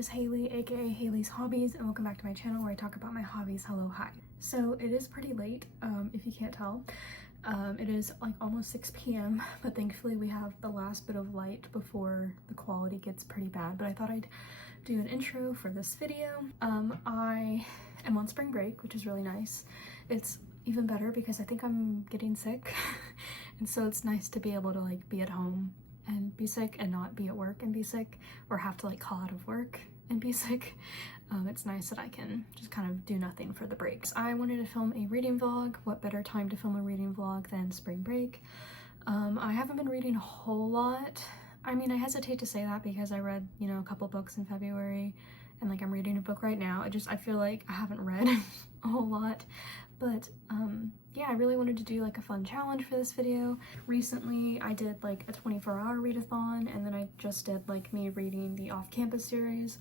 is Hailey, aka Hailey's Hobbies, and welcome back to my channel where I talk about my hobbies. Hello, hi. So it is pretty late, if you can't tell. It is like almost 6 p.m, but thankfully we have the last bit of light before the quality gets pretty bad. But I thought I'd do an intro for this video. I am on spring break, which is really nice. It's even better because I think I'm getting sick and so it's nice to be able to like be at home and be sick and not be at work and be sick, or have to like call out of work and be sick. It's nice that I can just kind of do nothing for the breaks. I wanted to film a reading vlog. What better time to film a reading vlog than spring break? I haven't been reading a whole lot. I mean, I hesitate to say that because I read, you know, a couple books in February and like I'm reading a book right now. I feel like I haven't read a whole lot, but yeah, I really wanted to do like a fun challenge for this video. Recently I did like a 24-hour readathon, and then I just did like me reading the off-campus series,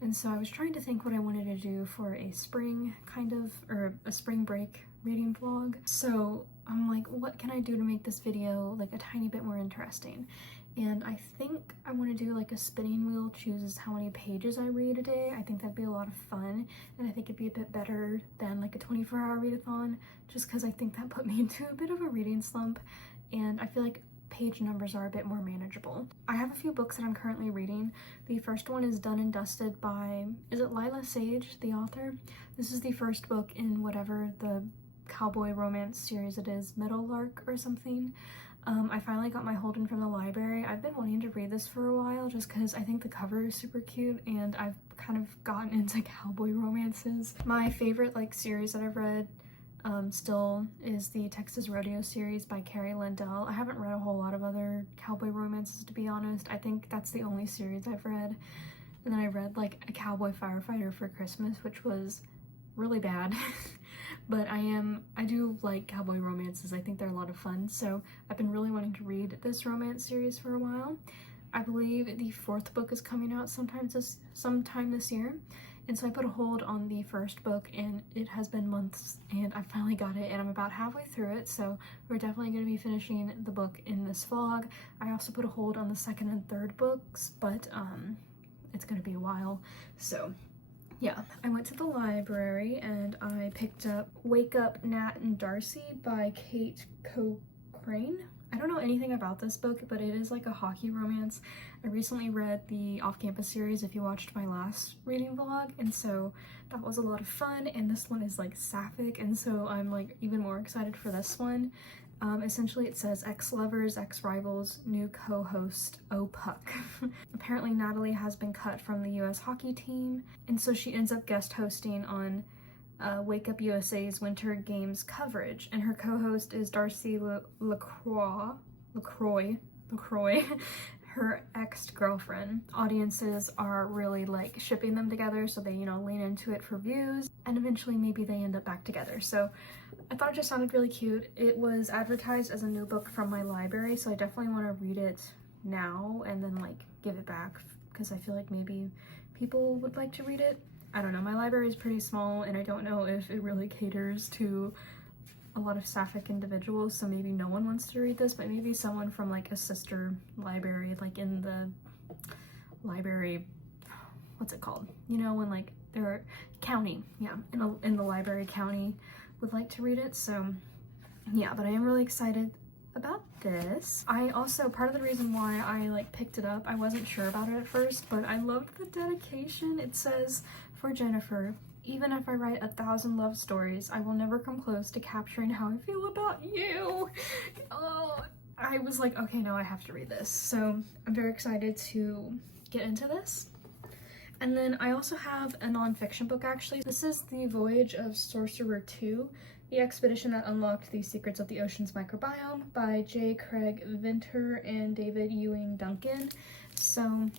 and so I was trying to think what I wanted to do for a spring kind of, or a spring break reading vlog. So I'm like, what can I do to make this video like a tiny bit more interesting? And I think I want to do like a spinning wheel chooses how many pages I read a day. I think that'd be a lot of fun, and I think it'd be a bit better than like a 24-hour readathon, just because I think that put me into a bit of a reading slump, and I feel like page numbers are a bit more manageable. I have a few books that I'm currently reading. The first one is Done and Dusted by, is it Lila Sage, the author? This is the first book in whatever the cowboy romance series it is, Meadowlark or something. I finally got my Holden from the library. I've been wanting to read this for a while just because I think the cover is super cute, and I've kind of gotten into cowboy romances. My favorite like series that I've read still is the Texas Rodeo series by Carrie Lindell. I haven't read a whole lot of other cowboy romances, to be honest. I think that's the only series I've read. And then I read like A Cowboy Firefighter for Christmas, which was really bad. But I do like cowboy romances. I think they're a lot of fun, so I've been really wanting to read this romance series for a while. I believe the 4th book is coming out sometime this year, and so I put a hold on the first book, and it has been months, and I finally got it, and I'm about halfway through it, so we're definitely going to be finishing the book in this vlog. I also put a hold on the 2nd and 3rd books, but it's going to be a while, so yeah. I went to the library and I picked up Wake Up, Nat and Darcy by Kate Cochrane. I don't know anything about this book, but it is like a hockey romance. I recently read the off-campus series if you watched my last reading vlog, and so that was a lot of fun, and this one is like sapphic, and so I'm like even more excited for this one. Essentially it says ex-lovers, ex-rivals, new co-host, oh puck. Apparently Natalie has been cut from the US hockey team, and so she ends up guest hosting on Wake Up USA's Winter Games coverage, and her co-host is Darcy LaCroix, her ex-girlfriend. Audiences are really like shipping them together, so they, you know, lean into it for views, and eventually maybe they end up back together. So I thought it just sounded really cute. It was advertised as a new book from my library, so I definitely want to read it now and then like give it back, because I feel like maybe people would like to read it. I don't know, my library is pretty small and I don't know if it really caters to a lot of sapphic individuals, so maybe no one wants to read this, but maybe someone from like a sister library, like in the library, what's it called? You know, when like they're county, yeah, in the library county would like to read it. So yeah, but I am really excited about this. I also, part of the reason why I like picked it up, I wasn't sure about it at first, but I loved the dedication. It says, for Jennifer, even if I write 1,000 love stories, I will never come close to capturing how I feel about you. Oh, I was like, okay, no, I have to read this. So I'm very excited to get into this. And then I also have a nonfiction book, actually. This is The Voyage of Sorcerer 2, The Expedition That Unlocked the Secrets of the Ocean's Microbiome by J. Craig Venter and David Ewing Duncan. So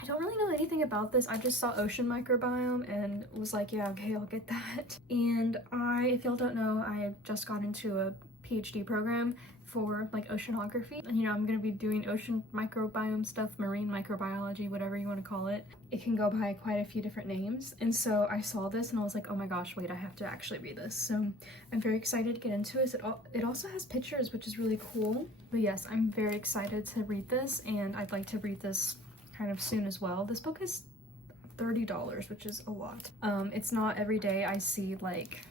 I don't really know anything about this. I just saw ocean microbiome and was like, yeah, okay, I'll get that. And if y'all don't know, I just got into a PhD program for like oceanography, and you know, I'm gonna be doing ocean microbiome stuff, marine microbiology, whatever you want to call it. It can go by quite a few different names, and so I saw this and I was like, oh my gosh, wait, I have to actually read this. So I'm very excited to get into it. It also has pictures, which is really cool. But yes, I'm very excited to read this, and I'd like to read this kind of soon as well. This book is $30, which is a lot. It's not every day I see like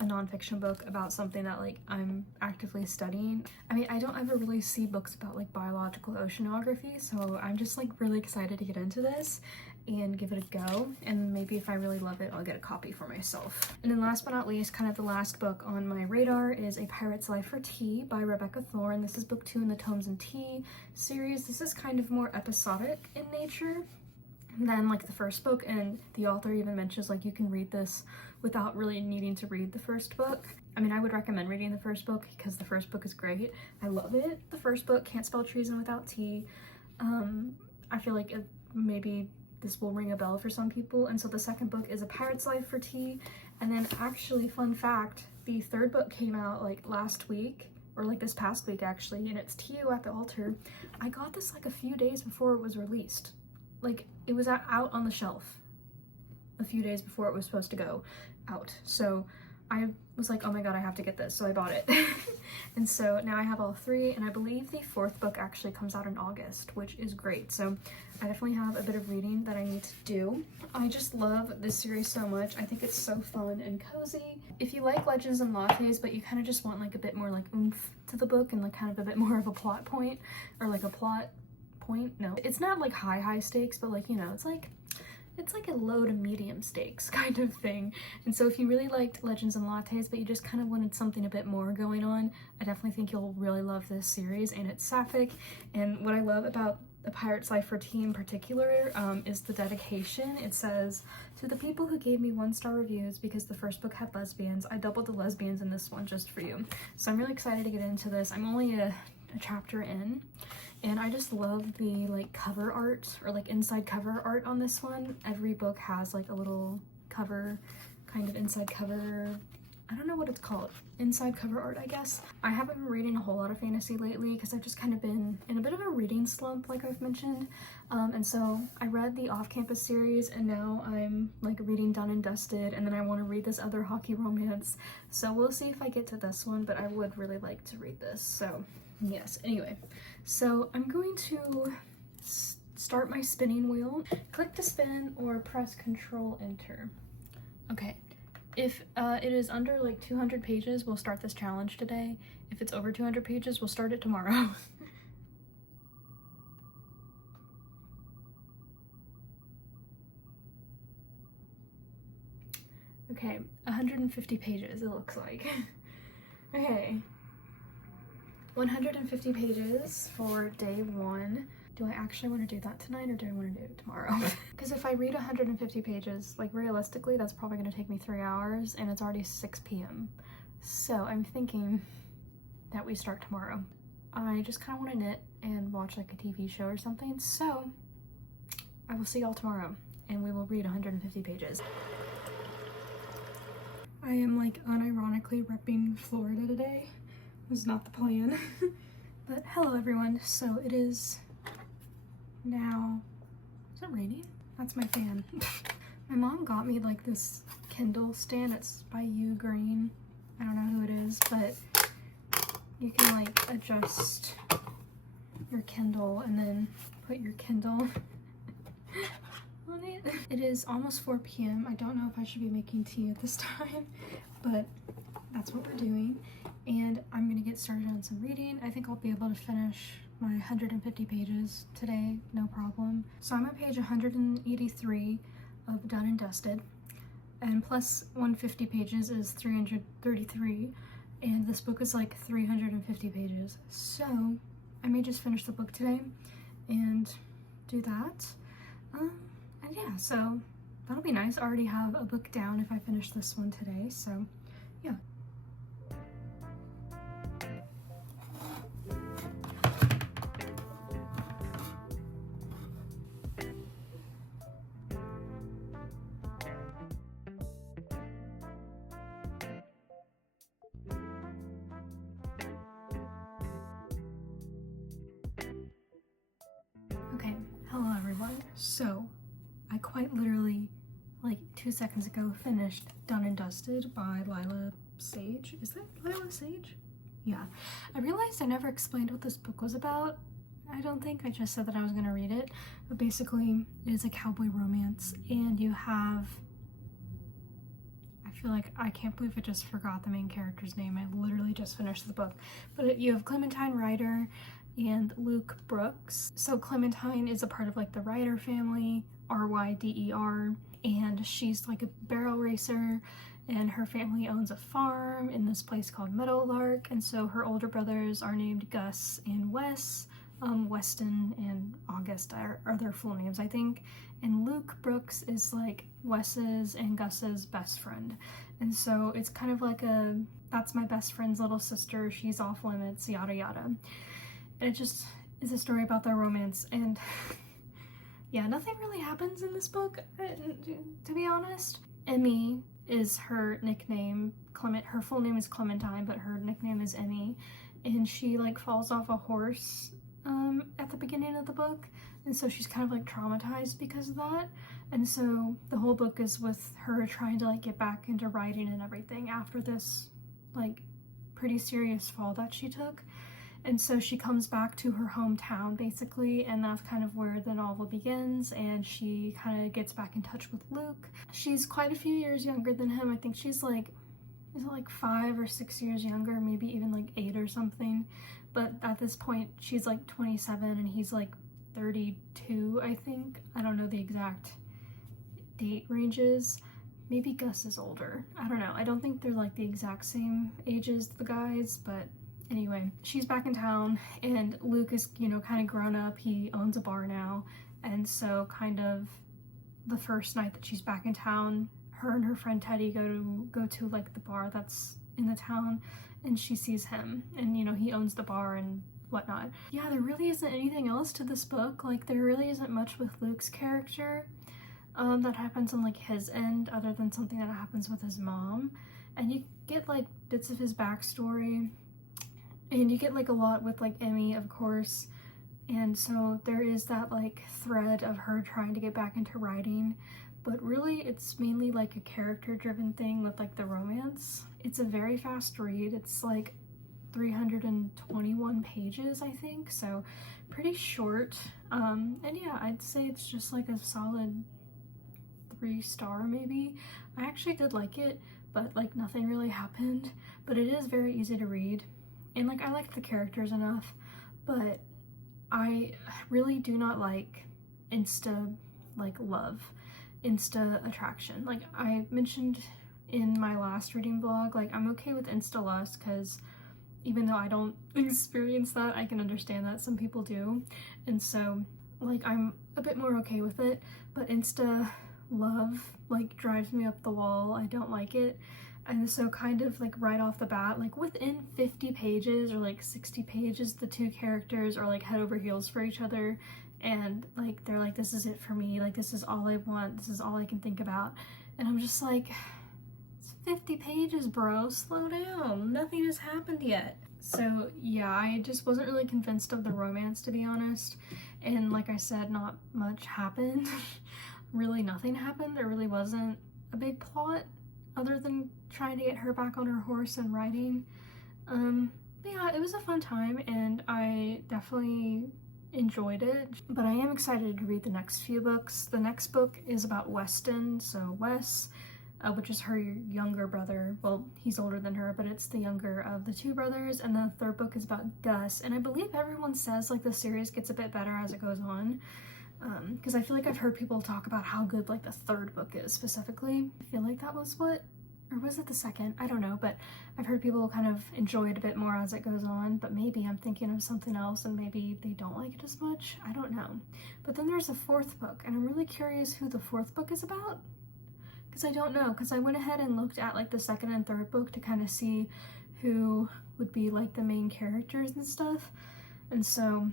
a nonfiction book about something that like I'm actively studying. I mean, I don't ever really see books about like biological oceanography, so I'm just like really excited to get into this and give it a go, and maybe if I really love it, I'll get a copy for myself. And then last but not least, kind of the last book on my radar is A Pirate's Life for Tea by Rebecca Thorne. This is book 2 in the Tomes and Tea series. This is kind of more episodic in nature than like the first book, and the author even mentions like you can read this without really needing to read the first book. I mean, I would recommend reading the first book because the first book is great. I love it. The first book, Can't Spell Treason Without Tea. I feel like maybe this will ring a bell for some people. And so the second book is A Pirate's Life for Tea. And then actually, fun fact, the third book came out like last week, or like this past week actually, and it's To You at the Altar. I got this like a few days before it was released. Like, it was out on the shelf a few days before it was supposed to go out. So I was like, oh my god, I have to get this, so I bought it. And so now I have all 3, and I believe the 4th book actually comes out in August, which is great. So I definitely have a bit of reading that I need to do. I just love this series so much. I think it's so fun and cozy. If you like Legends and Lattes, but you kind of just want like a bit more like oomph to the book and like kind of a bit more of a plot point, or like a plot point, no, it's not like high stakes, but like, you know, it's like a low to medium stakes kind of thing. And so if you really liked Legends and Lattes, but you just kind of wanted something a bit more going on, I definitely think you'll really love this series. And it's sapphic, and what I love about A Pirate's Life for Tea in particular is the dedication. It says, to the people who gave me 1-star reviews because the first book had lesbians, I doubled the lesbians in this one just for you. So I'm really excited to get into this. I'm only a chapter in, and I just love the like cover art, or like inside cover art on this one. Every book has like a little cover, kind of inside cover, I don't know what it's called, inside cover art, I guess. I haven't been reading a whole lot of fantasy lately because I've just kind of been in a bit of a reading slump, like I've mentioned. And so I read the Off-Campus series, and now I'm like reading Done and Dusted, and then I want to read this other hockey romance. So we'll see if I get to this one, but I would really like to read this. So yes, anyway, so I'm going to start my spinning wheel. Click to spin or press Control Enter. Okay, if it is under like 200 pages, we'll start this challenge today. If it's over 200 pages, we'll start it tomorrow. Okay, 150 pages it looks like. Okay. 150 pages for day 1. Do I actually want to do that tonight, or do I want to do it tomorrow? Because if I read 150 pages, like realistically, that's probably going to take me 3 hours, and it's already 6 p.m. So I'm thinking that we start tomorrow. I just kind of want to knit and watch like a TV show or something, so I will see y'all tomorrow, and we will read 150 pages. I am like unironically repping Florida today. Was not the plan. But hello everyone, so it is now, is it raining? That's my fan. My mom got me like this Kindle stand. It's by You Green. I don't know who it is, but you can like adjust your Kindle and then put your Kindle on it. It is almost 4 p.m. I don't know if I should be making tea at this time, but that's what we're doing. And I'm gonna get started on some reading. I think I'll be able to finish my 150 pages today, no problem. So I'm at page 183 of Done and Dusted, and plus 150 pages is 333, and this book is like 350 pages. So I may just finish the book today and do that. And yeah, so that'll be nice. I already have a book down if I finish this one today, so yeah. Okay, hello everyone. So, I quite literally, like 2 seconds ago, finished Done and Dusted by Lila Sage. Is that Lila Sage? Yeah. I realized I never explained what this book was about, I don't think. I just said that I was gonna read it. But basically, it is a cowboy romance, and you have... I feel like I can't believe I just forgot the main character's name. I literally just finished the book. But you have Clementine Ryder and Luke Brooks. So Clementine is a part of like the Ryder family, R-Y-D-E-R, and she's like a barrel racer, and her family owns a farm in this place called Meadowlark, and so her older brothers are named Gus and Wes. Weston and August are their full names, I think. And Luke Brooks is like Wes's and Gus's best friend. And so it's kind of like a, that's my best friend's little sister, she's off limits, yada yada. And it just is a story about their romance. And yeah, nothing really happens in this book, to be honest. Emmy is her nickname. Her full name is Clementine, but her nickname is Emmy. And she like falls off a horse at the beginning of the book, and so she's kind of like traumatized because of that. And so the whole book is with her trying to like get back into writing and everything after this like pretty serious fall that she took. And so she comes back to her hometown basically, and that's kind of where the novel begins, and she kind of gets back in touch with Luke. She's quite a few years younger than him. I think she's like, is it like 5 or 6 years younger, maybe even like 8 or something. But at this point, she's like 27 and he's like 32, I think. I don't know the exact date ranges. Maybe Gus is older. I don't know. I don't think they're like the exact same ages, the guys, but anyway, she's back in town, and Luke is, you know, kind of grown up. He owns a bar now, and so kind of the first night that she's back in town, her and her friend Teddy go to like the bar that's in the town, and she sees him, and you know, he owns the bar and whatnot. Yeah, there really isn't anything else to this book. Like, there really isn't much with Luke's character that happens on like his end, other than something that happens with his mom. And you get like bits of his backstory, and you get like a lot with like Emmy, of course. And so there is that like thread of her trying to get back into writing, but really it's mainly like a character driven thing with like the romance. It's a very fast read. It's like 321 pages, I think, so pretty short. And yeah, I'd say it's just like a solid 3-star maybe. I actually did like it, but like nothing really happened, but it is very easy to read, and like I liked the characters enough. But I really do not like insta attraction. Like I mentioned in my last reading vlog, like I'm okay with insta lust, because even though I don't experience that, I can understand that some people do, and so like I'm a bit more okay with it. But insta love like drives me up the wall. I don't like it. And so kind of like right off the bat, like within 50 pages or like 60 pages, the two characters are like head over heels for each other, and like they're like, this is it for me, like this is all I want, this is all I can think about. And I'm just like, it's 50 pages, bro, slow down, nothing has happened yet. So yeah, I just wasn't really convinced of the romance, to be honest. And like I said, not much happened. Really nothing happened. There really wasn't a big plot other than trying to get her back on her horse and riding. But yeah, it was a fun time, and I definitely enjoyed it. But I am excited to read the next few books. The next book is about Weston, so Wes, which is her younger brother. Well, he's older than her, but it's the younger of the two brothers. And the third book is about Gus, and I believe everyone says like the series gets a bit better as it goes on. Because I feel like I've heard people talk about how good like the third book is specifically. I feel like that was what, or was it the second? I don't know, but I've heard people kind of enjoy it a bit more as it goes on, but maybe I'm thinking of something else and maybe they don't like it as much. I don't know. But then there's a fourth book, and I'm really curious who the fourth book is about, because I don't know, because I went ahead and looked at like the second and third book to kind of see who would be like the main characters and stuff. And so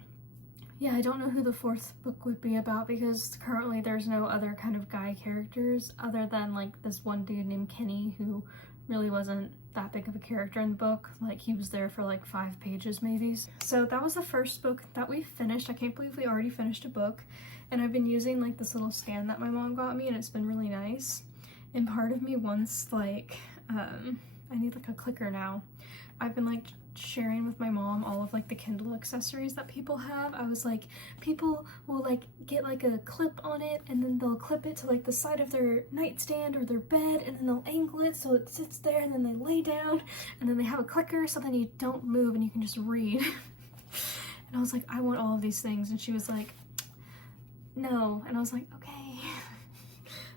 yeah, I don't know who the fourth book would be about, because currently there's no other kind of guy characters other than like this one dude named Kenny, who really wasn't that big of a character in the book. Like he was there for like 5 pages maybe. So that was the first book that we finished. I can't believe we already finished a book, and I've been using like this little stand that my mom got me, and it's been really nice. And part of me wants like, I need like a clicker now. I've been like sharing with my mom all of like the Kindle accessories that people have. I was like, people will like get like a clip on it and then they'll clip it to like the side of their nightstand or their bed, and then they'll angle it so it sits there, and then they lay down, and then they have a clicker so then you don't move and you can just read. And I was like, I want all of these things, and she was like, no. And I was like, okay.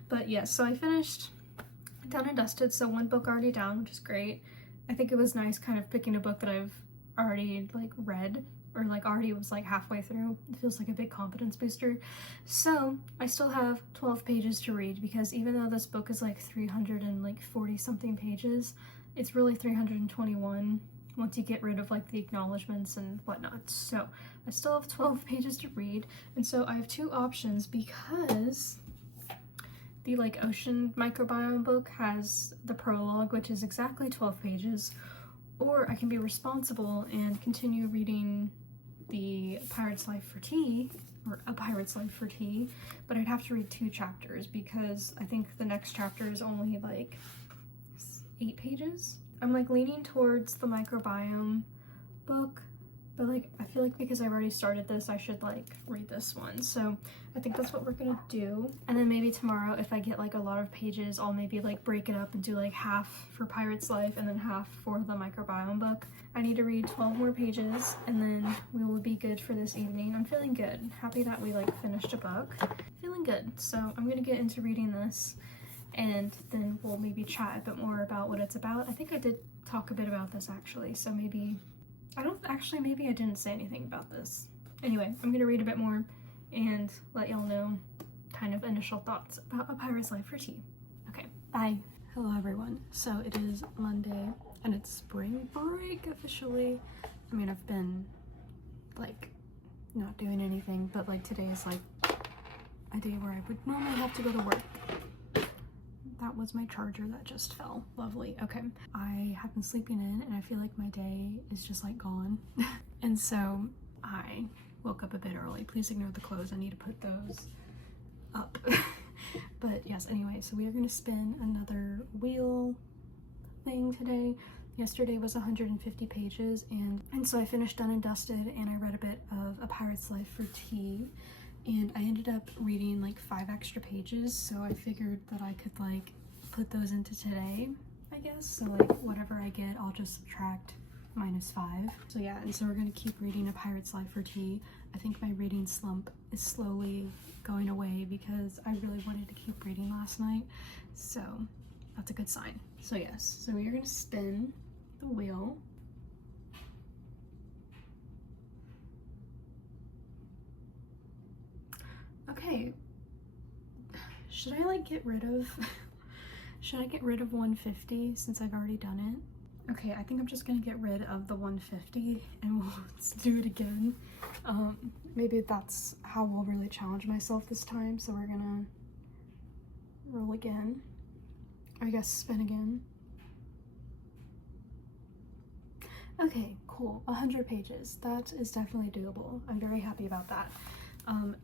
But yes, so I finished Done and Dusted, so one book already down, which is great. I think it was nice kind of picking a book that I've already like read, or like already was like halfway through. It feels like a big confidence booster. So I still have 12 pages to read, because even though this book is like 340 something pages, it's really 321 once you get rid of like the acknowledgements and whatnot. So I still have 12 pages to read, and so I have two options, because the like ocean microbiome book has the prologue, which is exactly 12 pages, or I can be responsible and continue reading the Pirate's Life for Tea, or A Pirate's Life for Tea, but I'd have to read 2 chapters because I think the next chapter is only like 8 pages. I'm like leaning towards the microbiome book, but like I feel like because I've already started this, I should like read this one. So I think that's what we're gonna do. And then maybe tomorrow, if I get like a lot of pages, I'll maybe like break it up and do like half for Pirate's Life and then half for the microbiome book. I need to read 12 more pages and then we will be good for this evening. I'm feeling good. Happy that we like finished a book. Feeling good. So I'm gonna get into reading this, and then we'll maybe chat a bit more about what it's about. I think I did talk a bit about this actually, so maybe maybe I didn't say anything about this. Anyway, I'm gonna read a bit more and let y'all know kind of initial thoughts about A Pirate's Life for Tea. Okay, bye. Hello everyone. So it is Monday and it's spring break officially. I mean, I've been like not doing anything, but like today is like a day where I would normally have to go to work. That was my charger that just fell. Lovely. Okay. I have been sleeping in and I feel like my day is just like gone. And so I woke up a bit early. Please ignore the clothes. I need to put those up. But yes, anyway, so we are going to spin another wheel thing today. Yesterday was 150 pages and so I finished Done and Dusted and I read a bit of A Pirate's Life for Tea. And I ended up reading like 5 extra pages, so I figured that I could like put those into today, I guess. So like whatever I get, I'll just subtract -5. So yeah, and so we're gonna keep reading A Pirate's Life for Tea. I think my reading slump is slowly going away because I really wanted to keep reading last night, so that's a good sign. So yes, so we are gonna spin the wheel. Okay, should I like get rid of, should I get rid of 150 since I've already done it? Okay, I think I'm just gonna get rid of the 150 and we'll do it again. Maybe that's how we'll really challenge myself this time. So we're gonna roll again, I guess spin again. Okay, cool, 100 pages. That is definitely doable. I'm very happy about that.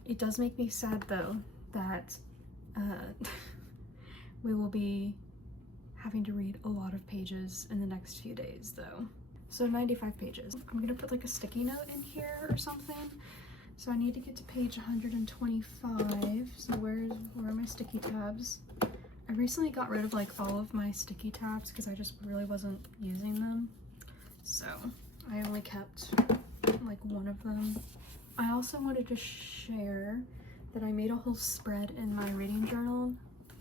It does make me sad though that we will be having to read a lot of pages in the next few days though. So 95 pages. I'm gonna put like a sticky note in here or something. So I need to get to page 125. So where are my sticky tabs? I recently got rid of like all of my sticky tabs because I just really wasn't using them. So I only kept like one of them. I also wanted to share that I made a whole spread in my reading journal.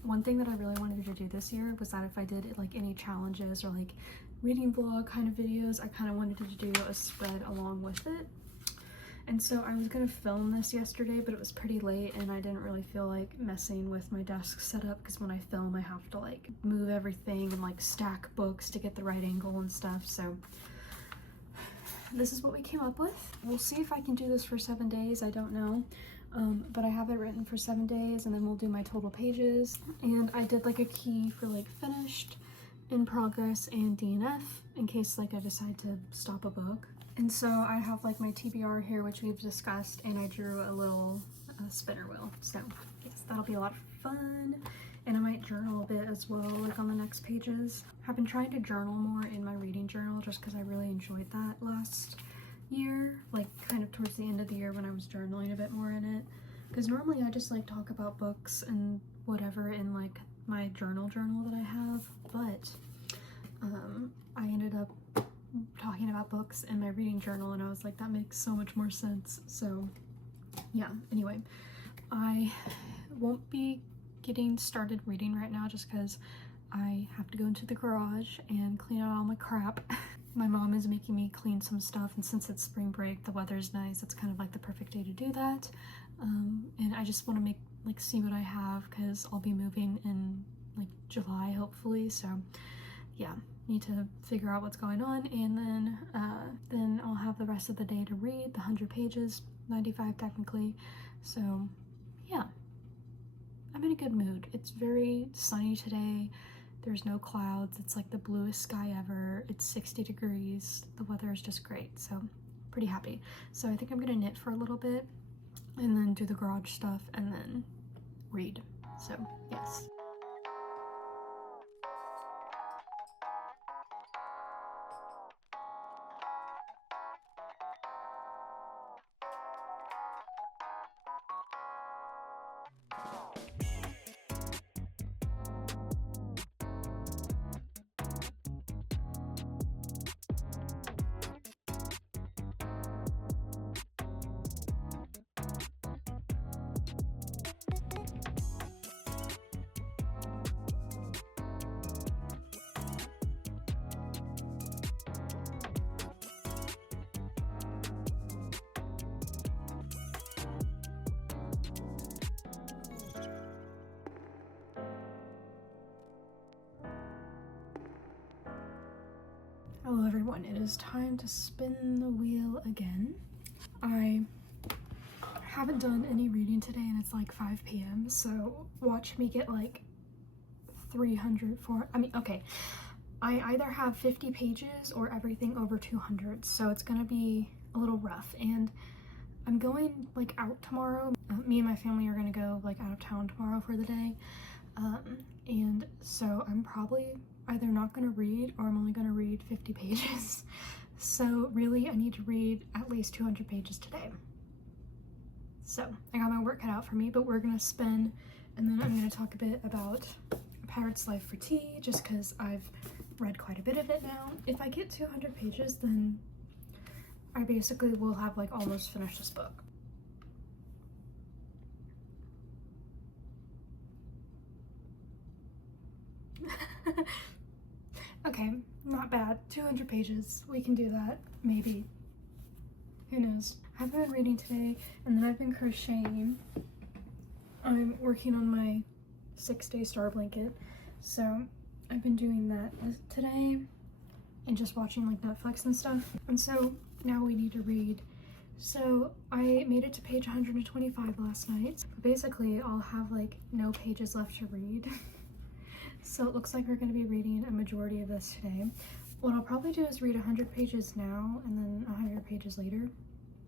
One thing that I really wanted to do this year was that if I did like any challenges or like reading vlog kind of videos, I kind of wanted to do a spread along with it. And so I was gonna film this yesterday, but it was pretty late and I didn't really feel like messing with my desk setup because when I film I have to like move everything and like stack books to get the right angle and stuff. So this is what we came up with. We'll see if I can do this for 7 days, I don't know. But I have it written for 7 days and then we'll do my total pages. And I did like a key for like finished, in progress, and DNF in case like I decide to stop a book. And so I have like my TBR here, which we've discussed, and I drew a little spinner wheel. So yes, that'll be a lot of fun. And I might journal a bit as well, like on the next pages. I've been trying to journal more in my reading journal just because I really enjoyed that last year, like kind of towards the end of the year when I was journaling a bit more in it. Because normally I just like talk about books and whatever in like my journal that I have, but I ended up talking about books in my reading journal and I was like, that makes so much more sense. So yeah, anyway, I won't be getting started reading right now just because I have to go into the garage and clean out all my crap. My mom is making me clean some stuff, and since it's spring break, the weather's nice, it's kind of like the perfect day to do that. And I just want to see what I have because I'll be moving in like July hopefully, so yeah, need to figure out what's going on, and then I'll have the rest of the day to read the 100 pages, 95 technically. So yeah, I'm in a good mood. It's very sunny today. There's no clouds. It's like the bluest sky ever. It's 60 degrees. The weather is just great. So pretty happy. So I think I'm gonna knit for a little bit and then do the garage stuff and then read. So yes. Hello everyone, it is time to spin the wheel again. I haven't done any reading today and it's like 5 p.m. so watch me get like 304, okay, I either have 50 pages or everything over 200, so it's gonna be a little rough. And I'm going like out tomorrow. Me and my family are gonna go like out of town tomorrow for the day, and so I'm probably either not going to read or I'm only going to read 50 pages. So really I need to read at least 200 pages today. So I got my work cut out for me, but we're going to spin and then I'm going to talk a bit about A Pirate's Life for Tea just because I've read quite a bit of it now. If I get 200 pages then I basically will have like almost finished this book. Okay, not bad. 200 pages. We can do that. Maybe. Who knows? I've been reading today, and then I've been crocheting. I'm working on my 6-day star blanket, so I've been doing that today and just watching like Netflix and stuff. And so now we need to read. So I made it to page 125 last night. But basically, I'll have like no pages left to read. So it looks like we're going to be reading a majority of this today. What I'll probably do is read 100 pages now and then 100 pages later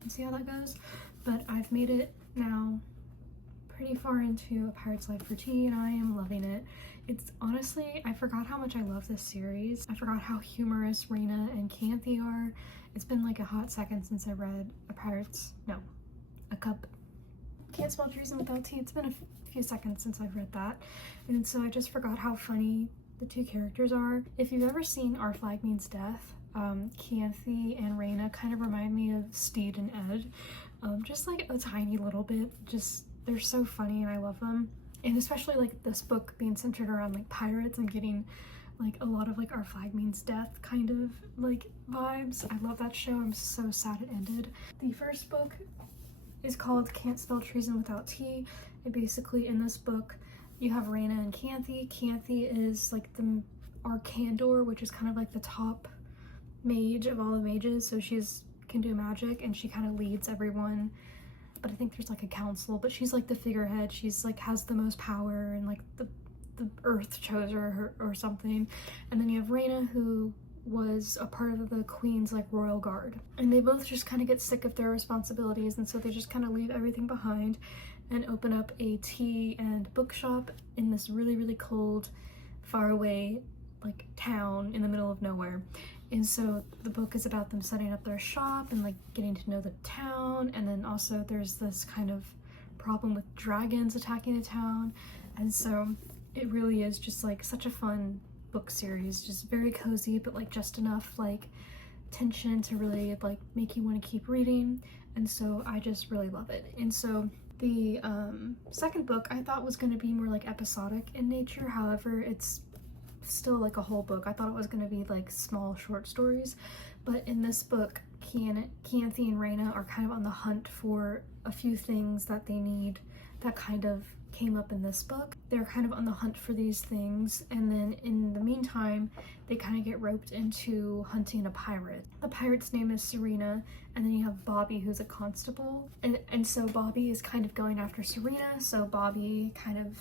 and see how that goes. But I've made it now pretty far into A Pirate's Life for Tea and I am loving it. It's honestly, I forgot how much I love this series. I forgot how humorous Raina and Canthy are. It's been like a hot second since I read A Cup. Can't Spell Treason Without Tea. It's been a few seconds since I've read that, and so I just forgot how funny the two characters are. If you've ever seen Our Flag Means Death, Canthy and Raina kind of remind me of Steed and Ed, just like a tiny little bit. Just they're so funny and I love them, and especially like this book being centered around like pirates and getting like a lot of like Our Flag Means Death kind of like vibes. I love that show. I'm so sad it ended. The first book is called Can't Spell Treason Without Tea. And basically in this book you have Raina and Canthy. Canthy is like the Arcandor, which is kind of like the top mage of all the mages, so she's can do magic and she kind of leads everyone, but I think there's like a council, but she's like the figurehead. She's like has the most power and like the earth chose her or something. And then you have Raina, who was a part of the Queen's like royal guard, and they both just kind of get sick of their responsibilities and so they just kind of leave everything behind and open up a tea and bookshop in this really, really cold, far away, like, town in the middle of nowhere. And so the book is about them setting up their shop and like getting to know the town, and then also there's this kind of problem with dragons attacking the town. And so it really is just like such a fun book series, just very cozy, but like just enough like tension to really like make you want to keep reading. And so I just really love it. And so the second book I thought was going to be more like episodic in nature, however it's still like a whole book. I thought it was going to be like small short stories, but in this book Chianthe and Raina are kind of on the hunt for a few things that they need that kind of came up in this book. They're kind of on the hunt for these things, and then in the meantime they kind of get roped into hunting a pirate. The pirate's name is Serena, and then you have Bobby, who's a constable, and so Bobby is kind of going after Serena. So Bobby kind of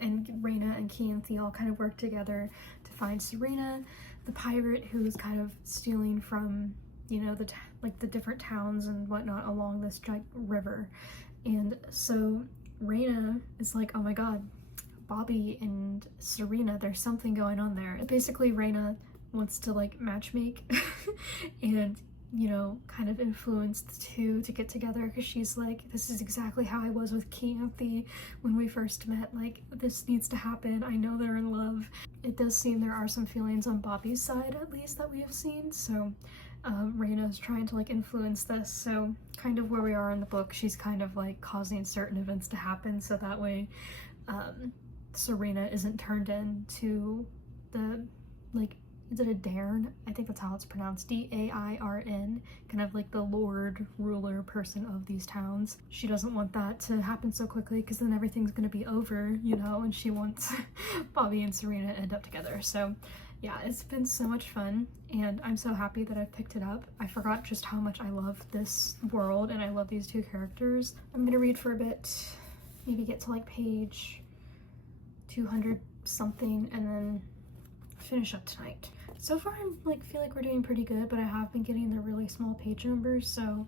and Raina and Chianthe all kind of work together to find Serena, the pirate, who's kind of stealing from, you know, the different towns and whatnot along this giant river. And so Raina is like, oh my god, Bobby and Serena, there's something going on there. Basically Raina wants to like matchmake and, you know, kind of influence the two to get together, because she's like, this is exactly how I was with Chianthe when we first met, like this needs to happen, I know they're in love. It does seem there are some feelings on Bobby's side, at least, that we have seen, so Raina's trying to like influence this. So kind of where we are in the book, she's kind of like causing certain events to happen so that way Serena isn't turned into the, like, is it a Dairn? I think that's how it's pronounced, D-A-I-R-N, kind of like the lord, ruler person of these towns. She doesn't want that to happen so quickly, because then everything's gonna be over, you know, and she wants Bobby and Serena to end up together. So yeah, it's been so much fun, and I'm so happy that I've picked it up. I forgot just how much I love this world, and I love these two characters. I'm gonna read for a bit, maybe get to like page 200 something, and then finish up tonight. So far I like feel like we're doing pretty good, but I have been getting the really small page numbers, so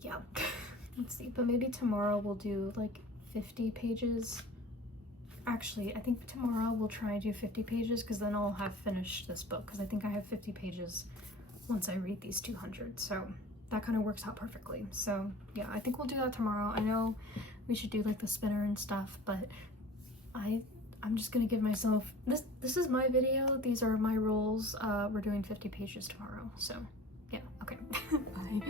yeah. Let's see, but maybe tomorrow we'll do like 50 pages. Actually, I think tomorrow we'll try and do 50 pages, because then I'll have finished this book, because I think I have 50 pages once I read these 200, so that kind of works out perfectly. So yeah, I think we'll do that tomorrow. I know we should do like the spinner and stuff, but I'm just gonna give myself this is my video, these are my rules. We're doing 50 pages tomorrow, so yeah, okay. Bye.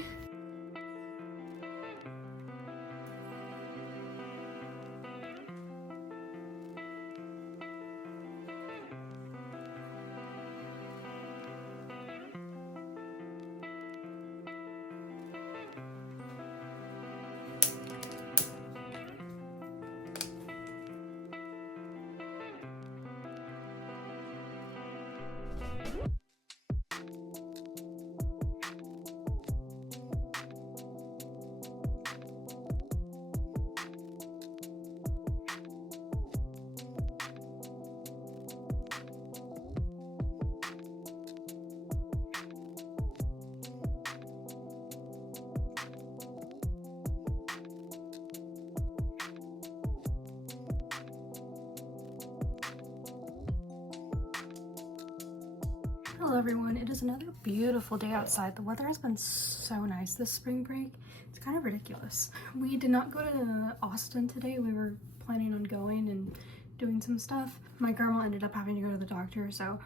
Hello everyone, it is another beautiful day outside. The weather has been so nice this spring break. It's kind of ridiculous. We did not go to Austin today. We were planning on going and doing some stuff. My grandma ended up having to go to the doctor, so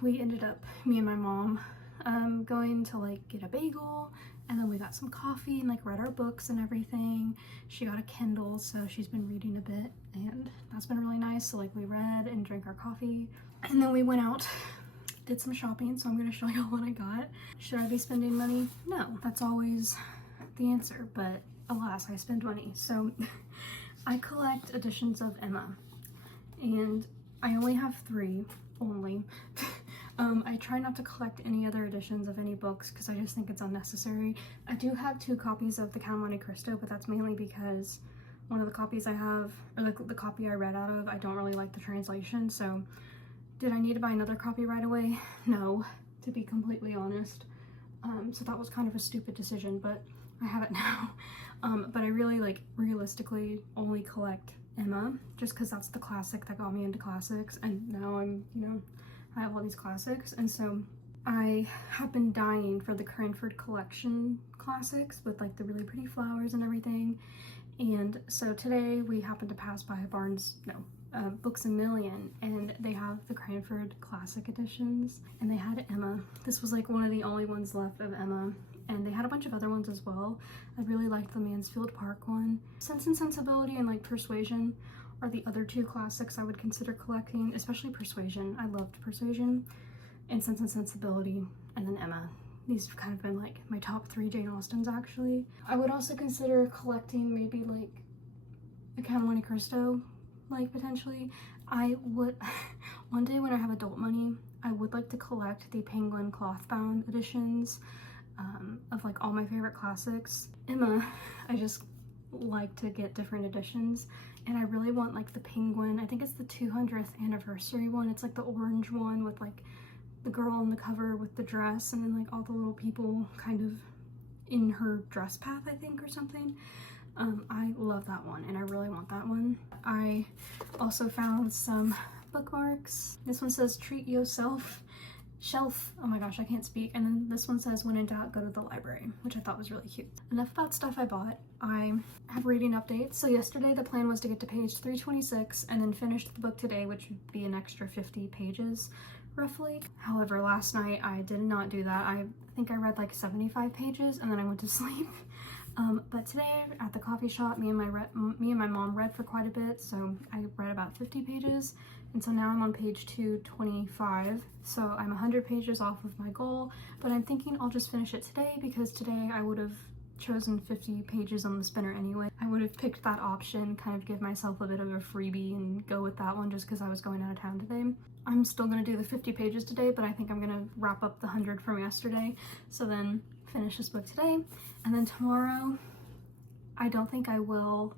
we ended up, me and my mom, going to like get a bagel, and then we got some coffee and like read our books and everything. She got a Kindle, so she's been reading a bit, and that's been really nice. So like we read and drank our coffee, and then we went out, did some shopping, so I'm going to show you all what I got. Should I be spending money? No, that's always the answer, but alas, I spend money. So I collect editions of Emma, and I only have 3 only. I try not to collect any other editions of any books because I just think it's unnecessary. I do have 2 copies of The Count of Monte Cristo, but that's mainly because one of the copies I have, or like the copy I read out of, I don't really like the translation, so did I need to buy another copy right away? No, to be completely honest. So that was kind of a stupid decision, but I have it now. But I really like realistically only collect Emma just because that's the classic that got me into classics, and now I'm, you know, I have all these classics, and so I have been dying for the Cranford collection classics with like the really pretty flowers and everything. And so today we happened to pass by Books A Million, and they have the Cranford classic editions, and they had Emma. This was like one of the only ones left of Emma, and they had a bunch of other ones as well. I really liked the Mansfield Park one. Sense and Sensibility and like Persuasion are the other two classics I would consider collecting, especially Persuasion. I loved Persuasion, and Sense and Sensibility, and then Emma. These have kind of been like my top 3 Jane Austens actually. I would also consider collecting maybe like a Count of Monte Cristo, like potentially. I would, one day when I have adult money, I would like to collect the Penguin cloth-bound editions of like all my favorite classics. Emma, I just like to get different editions, and I really want like the Penguin, I think it's the 200th anniversary one. It's like the orange one with like the girl on the cover with the dress, and then like all the little people kind of in her dress path, I think, or something. I love that one, and I really want that one. I also found some bookmarks. This one says treat yourself shelf. Oh my gosh, I can't speak. And then this one says when in doubt, go to the library, which I thought was really cute. Enough about stuff I bought. I have reading updates. So yesterday the plan was to get to page 326 and then finish the book today, which would be an extra 50 pages roughly. However, last night I did not do that. I think I read like 75 pages and then I went to sleep. But today at the coffee shop, me and my mom read for quite a bit, so I read about 50 pages, and so now I'm on page 225, so I'm 100 pages off of my goal, but I'm thinking I'll just finish it today because today I would have chosen 50 pages on the spinner anyway. I would have picked that option, kind of give myself a bit of a freebie and go with that one just because I was going out of town today. I'm still going to do the 50 pages today, but I think I'm going to wrap up the 100 from yesterday, so then finish this book today. And then tomorrow I don't think I will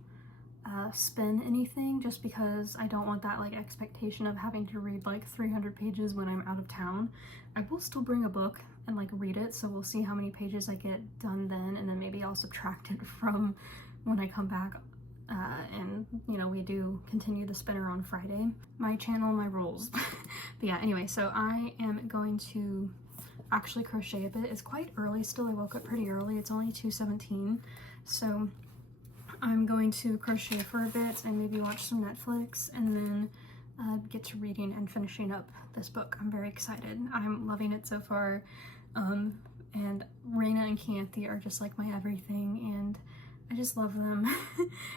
spin anything, just because I don't want that like expectation of having to read like 300 pages when I'm out of town. I will still bring a book and like read it, so we'll see how many pages I get done then, and then maybe I'll subtract it from when I come back, and you know, we do continue the spinner on Friday. My channel, my rules. But yeah, anyway, so I am going to actually crochet a bit. It's quite early still. I woke up pretty early. It's only 2:17, so I'm going to crochet for a bit and maybe watch some Netflix, and then get to reading and finishing up this book. I'm very excited. I'm loving it so far, and Raina and Canthy are just like my everything, and I just love them.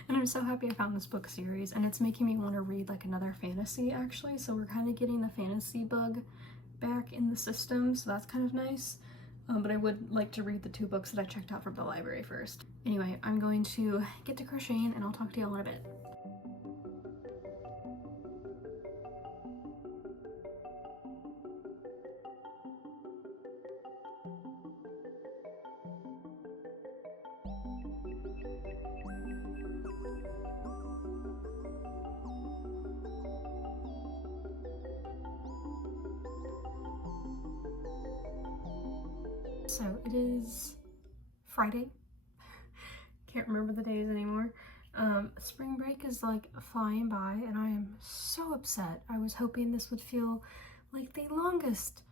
And I'm so happy I found this book series, and it's making me want to read like another fantasy actually, so we're kind of getting the fantasy bug back in the system, so that's kind of nice. But I would like to read the 2 books that I checked out from the library first. Anyway, I'm going to get to crocheting and I'll talk to y'all in a bit. So it is Friday. Can't remember the days anymore. Spring break is like flying by and I am so upset. I was hoping this would feel like the longest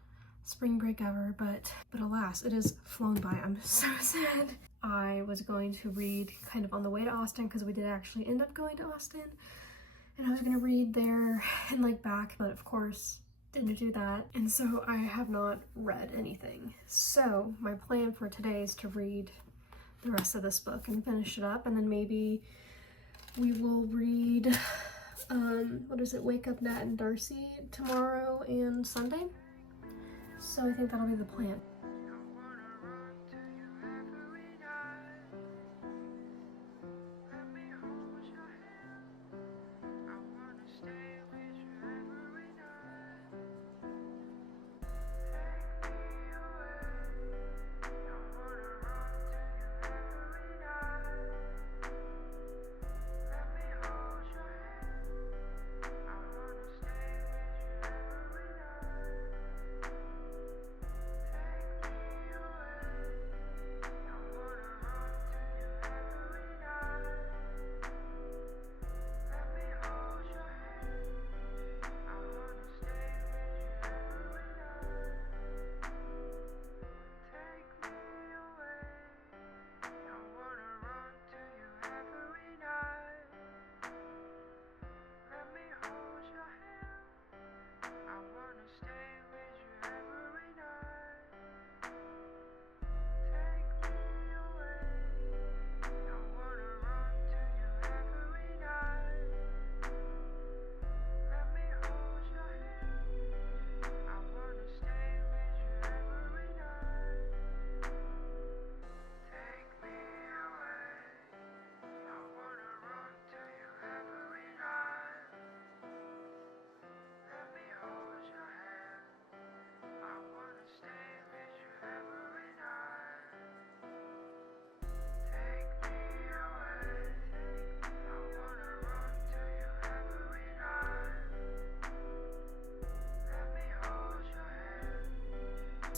spring break ever, but alas, it has flown by. I'm so sad. I was going to read kind of on the way to Austin, because we did actually end up going to Austin, and I was going to read there and like back, but of course didn't do that, and so I have not read anything. So my plan for today is to read the rest of this book and finish it up, and then maybe we will read what is it, Wake Up Nat and Darcy tomorrow and Sunday. So I think that'll be the plan.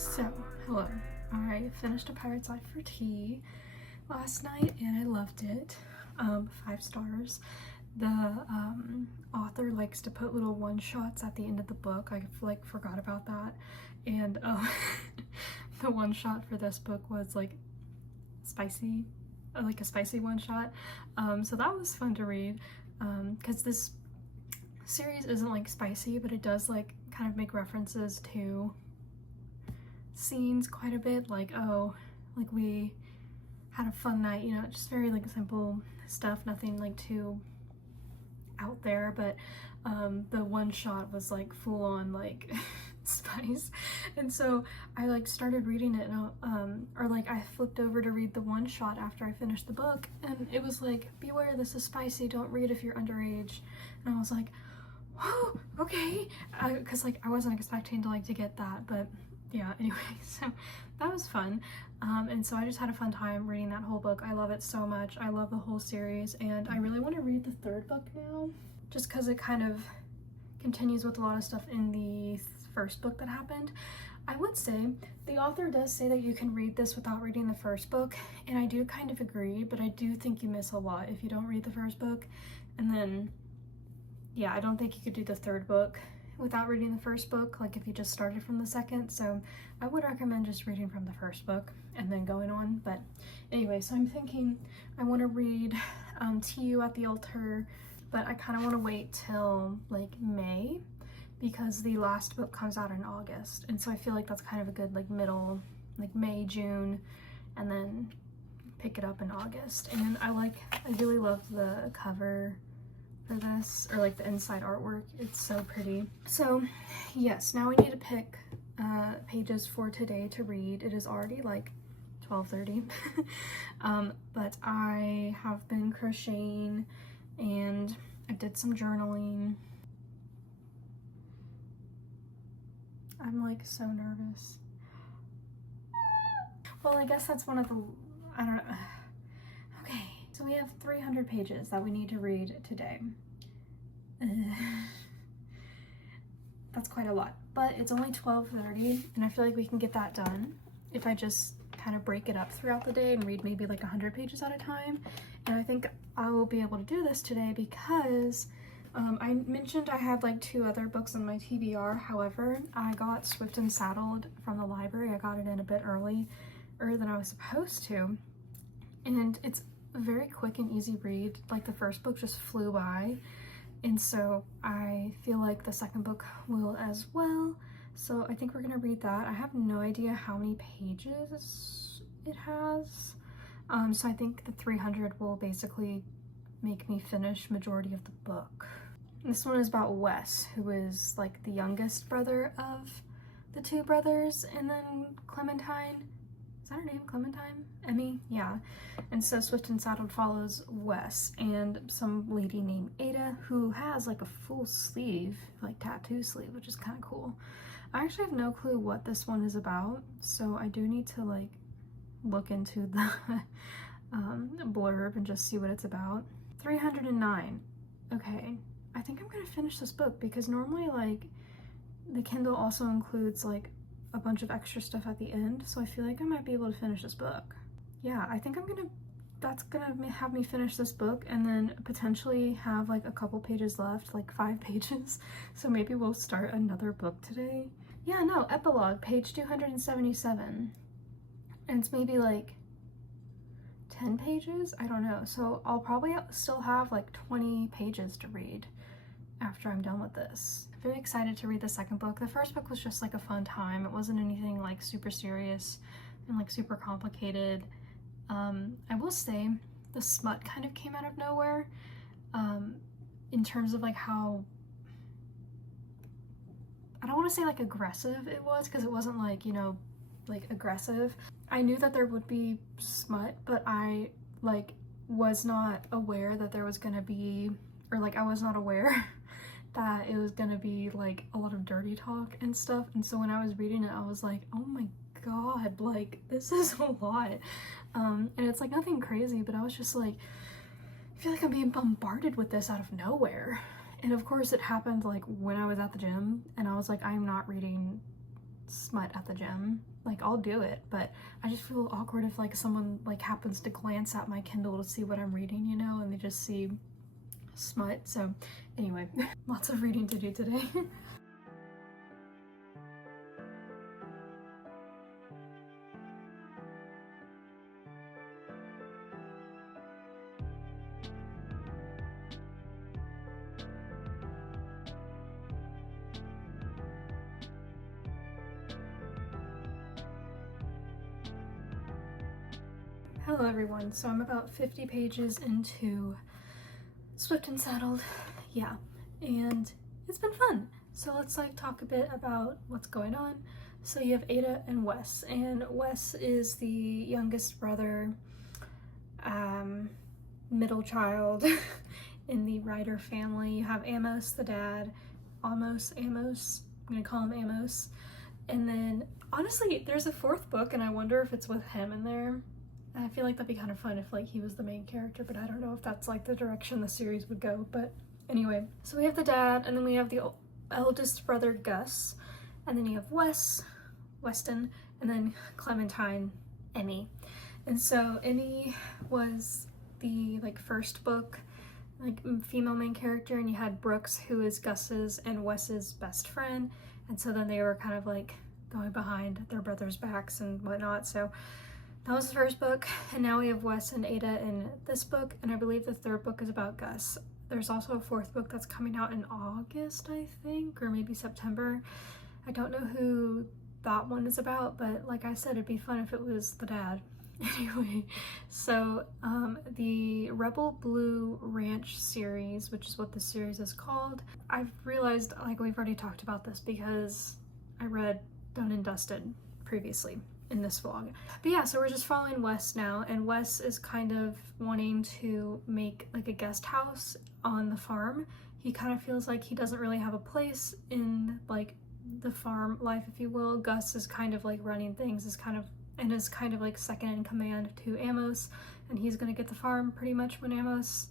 So, hello. I finished A Pirate's Life for Tea last night and I loved it. 5 stars. The author likes to put little one-shots at the end of the book. I like forgot about that. And the one-shot for this book was like spicy, like a spicy one-shot. So that was fun to read because this series isn't like spicy, but it does like kind of make references to scenes quite a bit, like, oh, like we had a fun night, you know, just very like simple stuff, nothing like too out there, but the one shot was like full on like spice. And so I like started reading it and or like I flipped over to read the one shot after I finished the book, and it was like, beware, this is spicy, don't read if you're underage. And I was like, whoa, okay, because like I wasn't expecting to like to get that, but yeah, anyway, so that was fun. And so I just had a fun time reading that whole book. I love it so much. I love the whole series, and I really want to read the 3rd book now, just because it kind of continues with a lot of stuff in the 1st book that happened. I would say the author does say that you can read this without reading the 1st book, and I do kind of agree, but I do think you miss a lot if you don't read the 1st book. And then, yeah, I don't think you could do the 3rd book without reading the 1st book, like if you just started from the 2nd. So I would recommend just reading from the 1st book and then going on. But anyway, so I'm thinking I want to read To You at the Altar, but I kind of want to wait till like May because the last book comes out in August, and so I feel like that's kind of a good like middle, like May, June, and then pick it up in August. And I really love the cover for this, or like the inside artwork. It's so pretty. So yes, now we need to pick pages for today to read. It is already like 12:30 but I have been crocheting and I did some journaling. I'm like so nervous. Well, I guess that's one of the, I don't know. Okay, so we have 300 pages that we need to read today. That's quite a lot, but it's only 12:30 and I feel like we can get that done if I just kind of break it up throughout the day and read maybe like 100 pages at a time. And I think I will be able to do this today because I mentioned I had like 2 other books on my TBR. However, I got Swift and Saddled from the library. I got it in a bit earlier than I was supposed to, and it's a very quick and easy read. Like the 1st book just flew by, and so I feel like the 2nd book will as well. So I think we're gonna read that. I have no idea how many pages it has, so I think the 300 will basically make me finish majority of the book. This one is about Wes, who is like the youngest brother of the 2 brothers, and then Clementine. Is that her name? Clementine? Emmy? Yeah. And so Swift and Saddled follows Wes and some lady named Ada, who has like a full sleeve, like tattoo sleeve, which is kind of cool. I actually have no clue what this one is about, so I do need to like look into the blurb and just see what it's about. 309. Okay, I think I'm gonna finish this book because normally like the Kindle also includes like a bunch of extra stuff at the end, so I feel like I might be able to finish this book. Yeah, I think that's gonna have me finish this book and then potentially have like a couple pages left, like 5 pages. So maybe we'll start another book today. Yeah, no, epilogue, page 277. And it's maybe like 10 pages? I don't know. So I'll probably still have like 20 pages to read after I'm done with this. I'm very excited to read the 2nd book. The 1st book was just like a fun time. It wasn't anything like super serious and like super complicated. I will say the smut kind of came out of nowhere in terms of like how, I don't want to say like aggressive it was, because it wasn't like, you know, like aggressive. I knew that there would be smut, but I like was not aware that there was gonna be, or like I was not aware that it was gonna be like a lot of dirty talk and stuff. And so when I was reading it, I was like, oh my god, like this is a lot. And it's like nothing crazy, but I was just like, I feel like I'm being bombarded with this out of nowhere. And of course it happened like when I was at the gym, and I was like, I'm not reading smut at the gym. like I'll do it, but I just feel awkward if like someone like happens to glance at my Kindle to see what I'm reading, you know, and they just see smut. So anyway, lots of reading to do today. Hello everyone, so I'm about 50 pages into Swift and Saddled, yeah, and it's been fun. So let's like talk a bit about what's going on. So you have Ada and Wes, and Wes is the youngest brother, middle child in the Ryder family. You have Amos, the dad, Amos, I'm gonna call him Amos. And then honestly, there's a fourth book and I wonder if it's with him in there. I feel like that'd be kind of fun if like he was the main character, but I don't know if that's like the direction the series would go. But anyway, so we have the dad, and then we have the eldest brother Gus, and then you have Weston, and then Clementine, Emmy. And so Emmy was the like first book, like female main character, and you had Brooks, who is Gus's and Wes's best friend, and so then they were kind of like going behind their brothers' backs and whatnot. So that was the first book, and now we have Wes and Ada in this book, and I believe the third book is about Gus. There's also a fourth book that's coming out in August, I think, or maybe September. I don't know who that one is about, but like I said, it'd be fun if it was the dad. Anyway, so the Rebel Blue Ranch series, which is what this series is called, I've realized like we've already talked about this because I read Done and Dusted previously in this vlog. But yeah, so we're just following Wes now, and Wes is kind of wanting to make like a guest house on the farm. He kind of feels like he doesn't really have a place in like the farm life, if you will. Gus is kind of like running things, is kind of like second in command to Amos, and he's gonna get the farm pretty much when Amos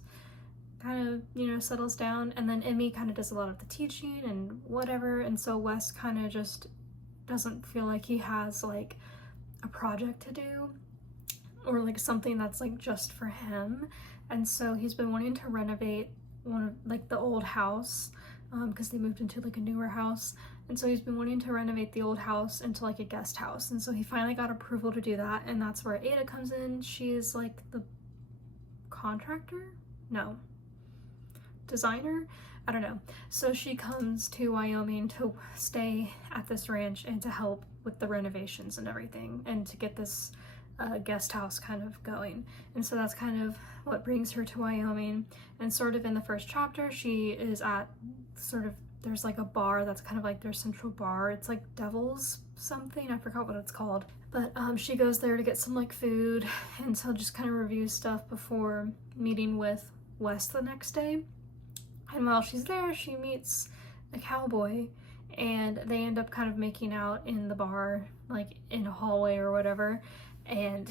kind of, you know, settles down. And then Emmy kind of does a lot of the teaching and whatever, and so Wes kind of just doesn't feel like he has like a project to do or like something that's like just for him. And so he's been wanting to renovate one of like the old house because they moved into like a newer house, and so he's been wanting to renovate the old house into like a guest house. And so he finally got approval to do that, and that's where Ada comes in. She is like the contractor? No. Designer? I don't know. So she comes to Wyoming to stay at this ranch and to help with the renovations and everything, and to get this guest house kind of going. And so that's kind of what brings her to Wyoming. And sort of in the first chapter, she is at sort of, there's like a bar that's kind of like their central bar. It's like Devil's something, I forgot what it's called. But she goes there to get some like food, and so just kind of review stuff before meeting with Wes the next day. And while she's there, she meets a cowboy, and they end up kind of making out in the bar, like in a hallway or whatever. And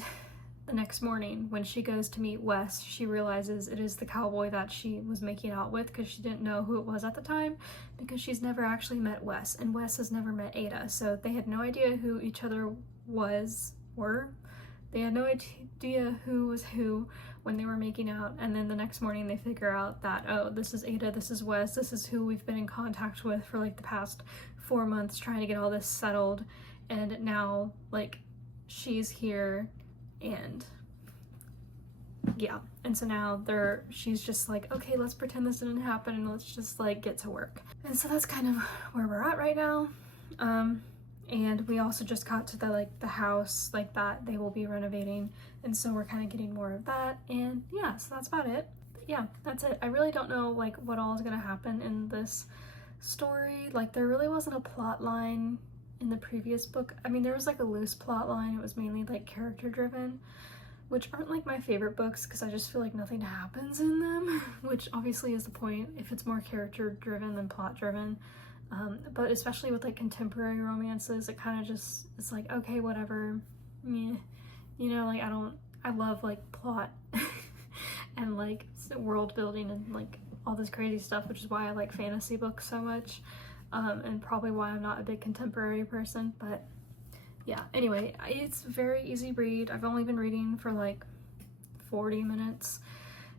the next morning when she goes to meet Wes, she realizes it is the cowboy that she was making out with, because she didn't know who it was at the time, because she's never actually met Wes, and Wes has never met Ada. So they had no idea who each other were. They had no idea who was who when they were making out. And then the next morning they figure out that, oh, this is Ada, this is Wes, this is who we've been in contact with for like the past 4 months trying to get all this settled. And now like she's here, and yeah. And so now she's just like, okay, let's pretend this didn't happen and let's just like get to work. And so that's kind of where we're at right now. And we also just got to the house like that they will be renovating, and so we're kind of getting more of that. And yeah, so that's about it. Yeah, that's it. I really don't know like what all is gonna happen in this story. Like there really wasn't a plot line in the previous book. I mean, there was like a loose plot line. It was mainly like character driven, which aren't like my favorite books because I just feel like nothing happens in them, which obviously is the point if it's more character driven than plot driven. But especially with like contemporary romances, it kind of just, it's like, okay, whatever, meh. You know, like I love like plot and like world building and like all this crazy stuff, which is why I like fantasy books so much, and probably why I'm not a big contemporary person. But yeah, anyway, it's very easy read. I've only been reading for like 40 minutes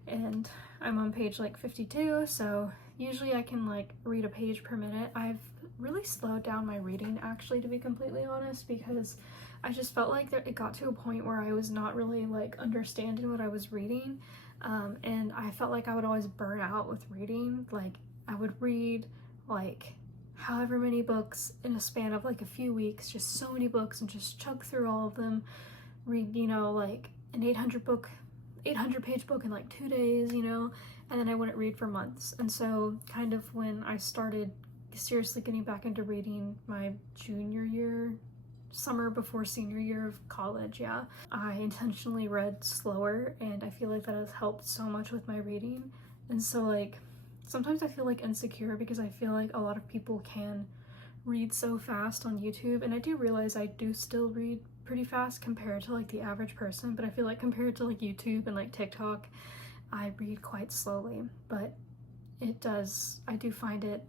and I'm on page like 52, so usually I can like read a page per minute. I've really slowed down my reading actually, to be completely honest, because I just felt like it got to a point where I was not really like understanding what I was reading, and I felt like I would always burn out with reading. Like I would read like however many books in a span of like a few weeks, just so many books, and just chug through all of them, read, you know, like an 800 page book in like 2 days, you know, and then I wouldn't read for months. And so kind of when I started seriously getting back into reading my junior year, summer before senior year of college, yeah, I intentionally read slower, and I feel like that has helped so much with my reading. And so like sometimes I feel like insecure because I feel like a lot of people can read so fast on YouTube, and I do realize I do still read pretty fast compared to like the average person, but I feel like compared to like YouTube and like TikTok, I read quite slowly. But I do find it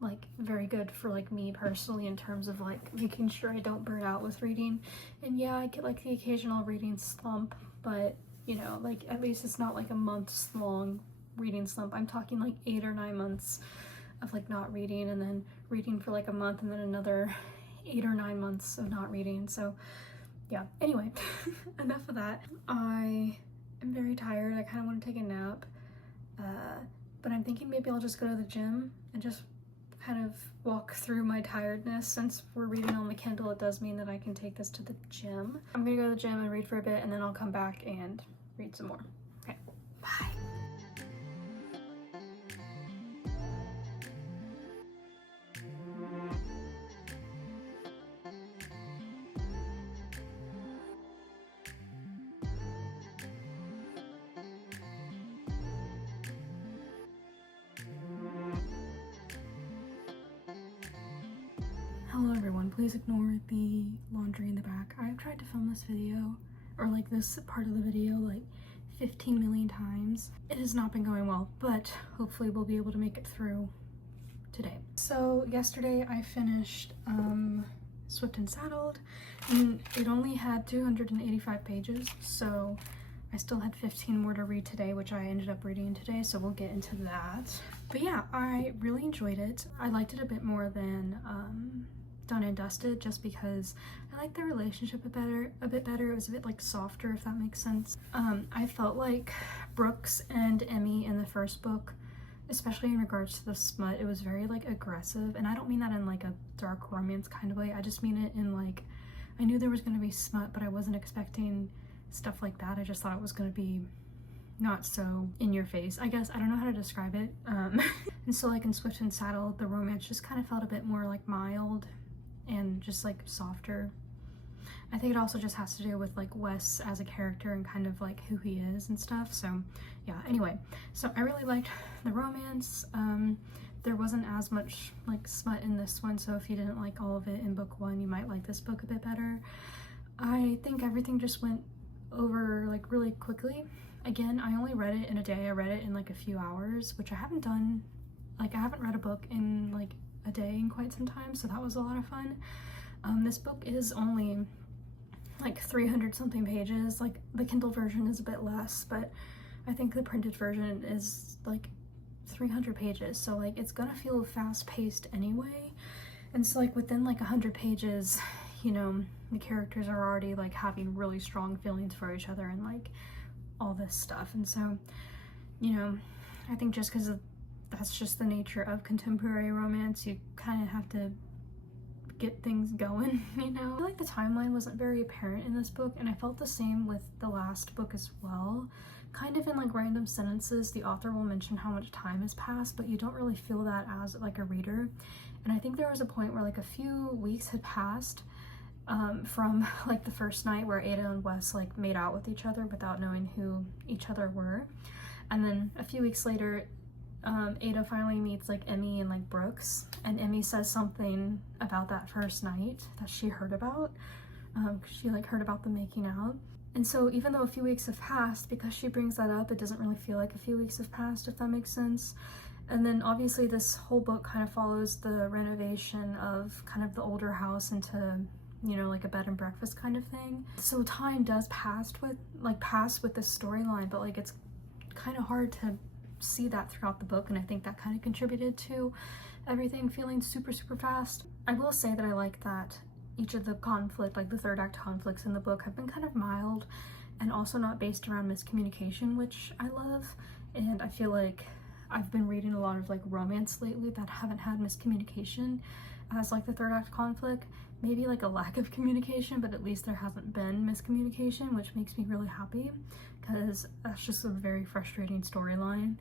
like very good for like me personally in terms of like making sure I don't burn out with reading. And yeah, I get like the occasional reading slump, but you know, like at least it's not like a months long reading slump. I'm talking like 8 or 9 months of like not reading, and then reading for like a month, and then another 8 or 9 months of not reading. So yeah, anyway, enough of that. I am very tired. I kind of want to take a nap, but I'm thinking maybe I'll just go to the gym and just kind of walk through my tiredness. Since we're reading on the Kindle, it does mean that I can take this to the gym. I'm gonna go to the gym and read for a bit, and then I'll come back and read some more. Okay, bye. Hello everyone, please ignore the laundry in the back. I've tried to film this video, or like this part of the video, like 15 million times. It has not been going well, but hopefully we'll be able to make it through today. So yesterday I finished Swift and Saddled, and it only had 285 pages, so I still had 15 more to read today, which I ended up reading today, so we'll get into that. But yeah, I really enjoyed it. I liked it a bit more than Done and Dusted, just because I like the relationship a bit better. It was a bit like softer, if that makes sense. I felt like Brooks and Emmy in the first book, especially in regards to the smut, it was very like aggressive, and I don't mean that in like a dark romance kind of way. I just mean it in like, I knew there was going to be smut, but I wasn't expecting stuff like that. I just thought it was going to be not so in your face, I guess. I don't know how to describe it. And so like in Swift and Saddled, the romance just kind of felt a bit more like mild and just like softer. I think it also just has to do with like Wes as a character and kind of like who he is and stuff. So yeah, anyway, so I really liked the romance. There wasn't as much like smut in this one, so if you didn't like all of it in book 1, you might like this book a bit better. I think everything just went over like really quickly. Again, I only read it in a day. I read it in like a few hours, which I haven't done. Like I haven't read a book in like a day in quite some time, so that was a lot of fun. This book is only like 300 something pages. Like the Kindle version is a bit less, but I think the printed version is like 300 pages, so like it's gonna feel fast paced anyway. And so like within like 100 pages, you know, the characters are already like having really strong feelings for each other and like all this stuff. And so, you know, I think just because that's just the nature of contemporary romance, you kind of have to get things going, you know? I feel like the timeline wasn't very apparent in this book, and I felt the same with the last book as well. Kind of in like random sentences, the author will mention how much time has passed, but you don't really feel that as like a reader. And I think there was a point where like a few weeks had passed from like the first night where Ada and Wes like made out with each other without knowing who each other were. And then a few weeks later, Ada finally meets like Emmy and like Brooks, and Emmy says something about that first night that she heard about. She like heard about them making out. And so even though a few weeks have passed, because she brings that up, it doesn't really feel like a few weeks have passed, if that makes sense. And then obviously this whole book kind of follows the renovation of kind of the older house into you know, like a bed and breakfast kind of thing. So time does pass with this storyline, but like it's kind of hard to see that throughout the book, and I think that kind of contributed to everything feeling super fast. I will say that I like that each of the conflict, like the third act conflicts in the book, have been kind of mild and also not based around miscommunication, which I love. And I feel like I've been reading a lot of like romance lately that haven't had miscommunication as like the third act conflict. Maybe like a lack of communication, but at least there hasn't been miscommunication, which makes me really happy because that's just a very frustrating storyline.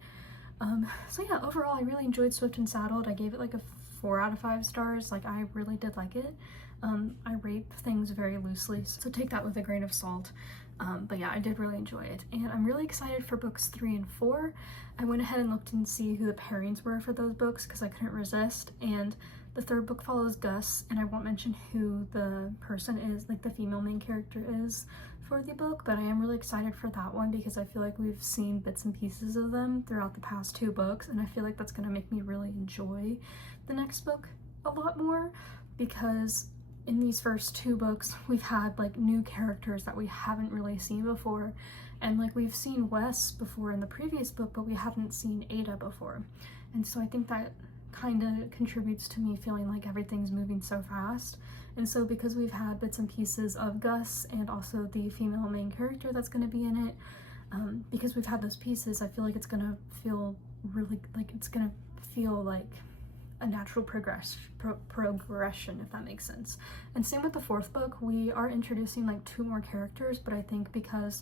So yeah, overall I really enjoyed Swift and Saddled. I gave it like a 4 out of 5 stars. Like I really did like it. I rate things very loosely, so take that with a grain of salt. But yeah, I did really enjoy it, and I'm really excited for books 3 and 4. I went ahead and looked and see who the pairings were for those books because I couldn't resist, and the third book follows Gus, and I won't mention who the person is, like the female main character is for the book, but I am really excited for that one because I feel like we've seen bits and pieces of them throughout the past 2 books, and I feel like that's going to make me really enjoy the next book a lot more, because in these first 2 books we've had like new characters that we haven't really seen before, and like we've seen Wes before in the previous book, but we haven't seen Ada before, and so I think that kind of contributes to me feeling like everything's moving so fast. And so because we've had bits and pieces of Gus and also the female main character that's going to be in it, because we've had those pieces, I feel like it's going to feel really like it's going to feel like a natural progression, if that makes sense. And same with the 4th book. We are introducing like 2 more characters, but I think because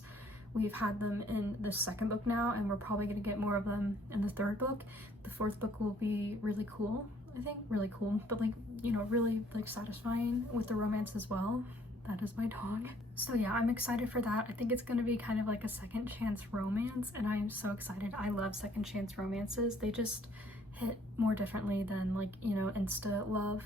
we've had them in the 2nd book now, and we're probably going to get more of them in the 3rd book, the 4th book will be really cool. I think really cool, but like, you know, really like satisfying with the romance as well. That is my dog. So yeah, I'm excited for that. I think it's going to be kind of like a second chance romance, and I am so excited. I love second chance romances. They just hit more differently than like, you know, insta love.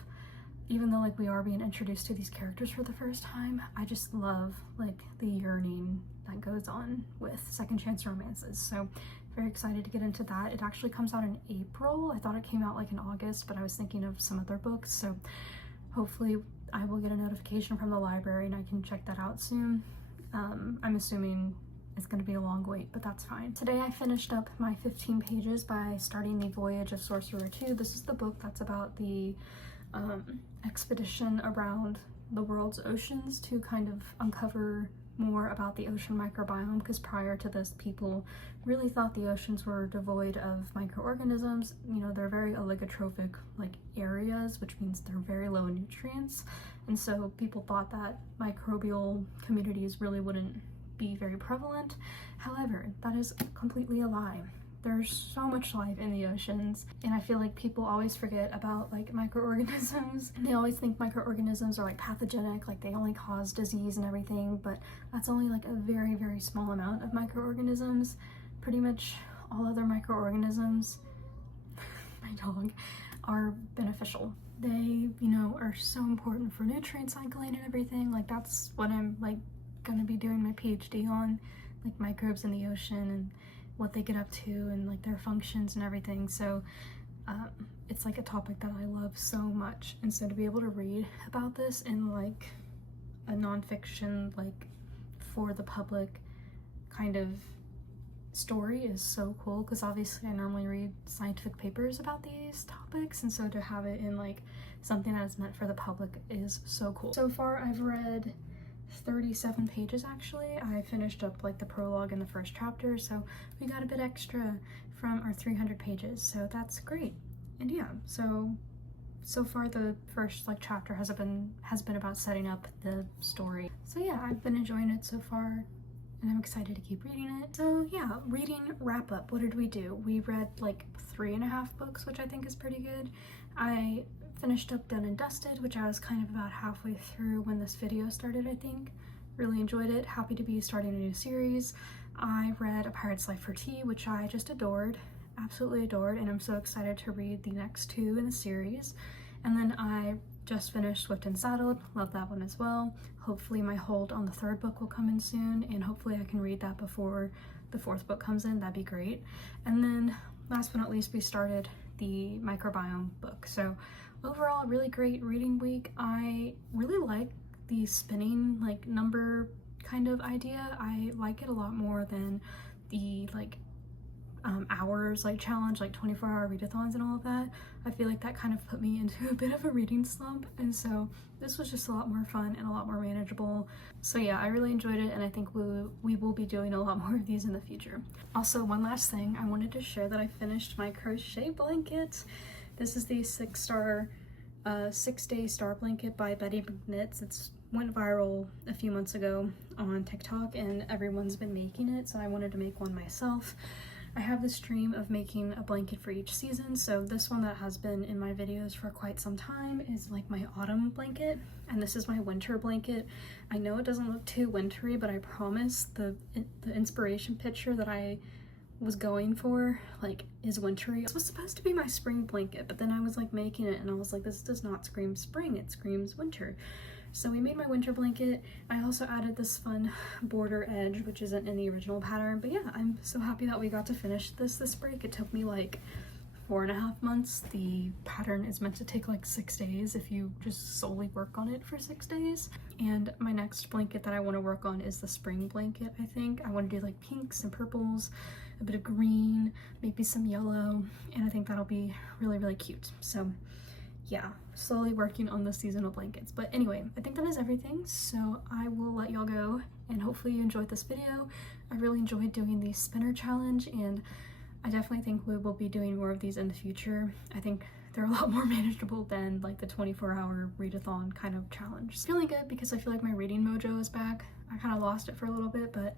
Even though like we are being introduced to these characters for the first time, I just love like the yearning that goes on with second chance romances. So very excited to get into that. It actually comes out in April. I thought it came out like in August, but I was thinking of some other books, so hopefully I will get a notification from the library and I can check that out soon. I'm assuming it's going to be a long wait, but that's fine. Today I finished up my 15 pages by starting the Voyage of Sorcerer 2. This is the book that's about the expedition around the world's oceans to kind of uncover more about the ocean microbiome, because prior to this people really thought the oceans were devoid of microorganisms. You know, they're very oligotrophic like areas, which means they're very low in nutrients, and so people thought that microbial communities really wouldn't be very prevalent. However, that is completely a lie. There's so much life in the oceans, and I feel like people always forget about like microorganisms. They always think microorganisms are like pathogenic, like they only cause disease and everything, but that's only like a very small amount of microorganisms. Pretty much all other microorganisms, my dog, are beneficial. They, you know, are so important for nutrient cycling and everything. Like that's what I'm like gonna be doing my PhD on, like microbes in the ocean and what they get up to and like their functions and everything. So it's like a topic that I love so much, and so to be able to read about this in like a nonfiction, like for the public kind of story is so cool, because obviously I normally read scientific papers about these topics, and so to have it in like something that is meant for the public is so cool. So far I've read 37 pages actually. I finished up like the prologue in the first chapter, so we got a bit extra from our 300 pages, so that's great. And yeah, so far the first like chapter has been about setting up the story. So yeah, I've been enjoying it so far, and I'm excited to keep reading it. So yeah, reading wrap up. What did we do? We read like 3.5 books, which I think is pretty good. I finished up Done and Dusted, which I was kind of about halfway through when this video started, I think. Really enjoyed it. Happy to be starting a new series. I read A Pirate's Life for Tea, which I just adored, absolutely adored, and I'm so excited to read the next 2 in the series. And then I just finished Swift and Saddled, love that one as well. Hopefully my hold on the 3rd book will come in soon, and hopefully I can read that before the 4th book comes in. That'd be great. And then last but not least, we started the microbiome book. So overall, really great reading week. I really like the spinning like number kind of idea. I like it a lot more than the like hours like challenge, like 24-hour readathons and all of that. I feel like that kind of put me into a bit of a reading slump, and so this was just a lot more fun and a lot more manageable. So yeah, I really enjoyed it, and I think we will be doing a lot more of these in the future. Also, one last thing, I wanted to share that I finished my crochet blanket. This is the 6-star 6-day star blanket by Betty McKnits. It's went viral a few months ago on TikTok and everyone's been making it, so I wanted to make one myself. I have this dream of making a blanket for each season, so this one that has been in my videos for quite some time is like my autumn blanket, and this is my winter blanket. I know it doesn't look too wintry, but I promise the inspiration picture that I was going for like is wintry. It was supposed to be my spring blanket, but then I was like making it and I was like, this does not scream spring, it screams winter. So we made my winter blanket. I also added this fun border edge, which isn't in the original pattern, but yeah, I'm so happy that we got to finish this break. It took me like 4.5 months. The pattern is meant to take like 6 days if you just solely work on it for 6 days. And my next blanket that I want to work on is the spring blanket. I think I want to do like pinks and purples, a bit of green, maybe some yellow, and I think that'll be really, really cute. So yeah, slowly working on the seasonal blankets. But anyway, I think that is everything, so I will let y'all go, and hopefully you enjoyed this video. I really enjoyed doing the spinner challenge, and I definitely think we will be doing more of these in the future. I think they're a lot more manageable than like the 24-hour readathon kind of challenge. It's feeling good because I feel like my reading mojo is back. I kind of lost it for a little bit, but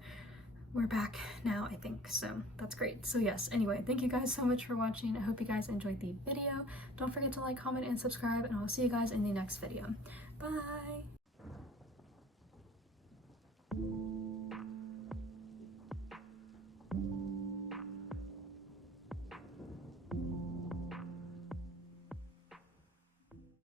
we're back now, I think, so that's great. So yes, anyway, thank you guys so much for watching. I hope you guys enjoyed the video. Don't forget to like, comment, and subscribe, and I'll see you guys in the next video. Bye!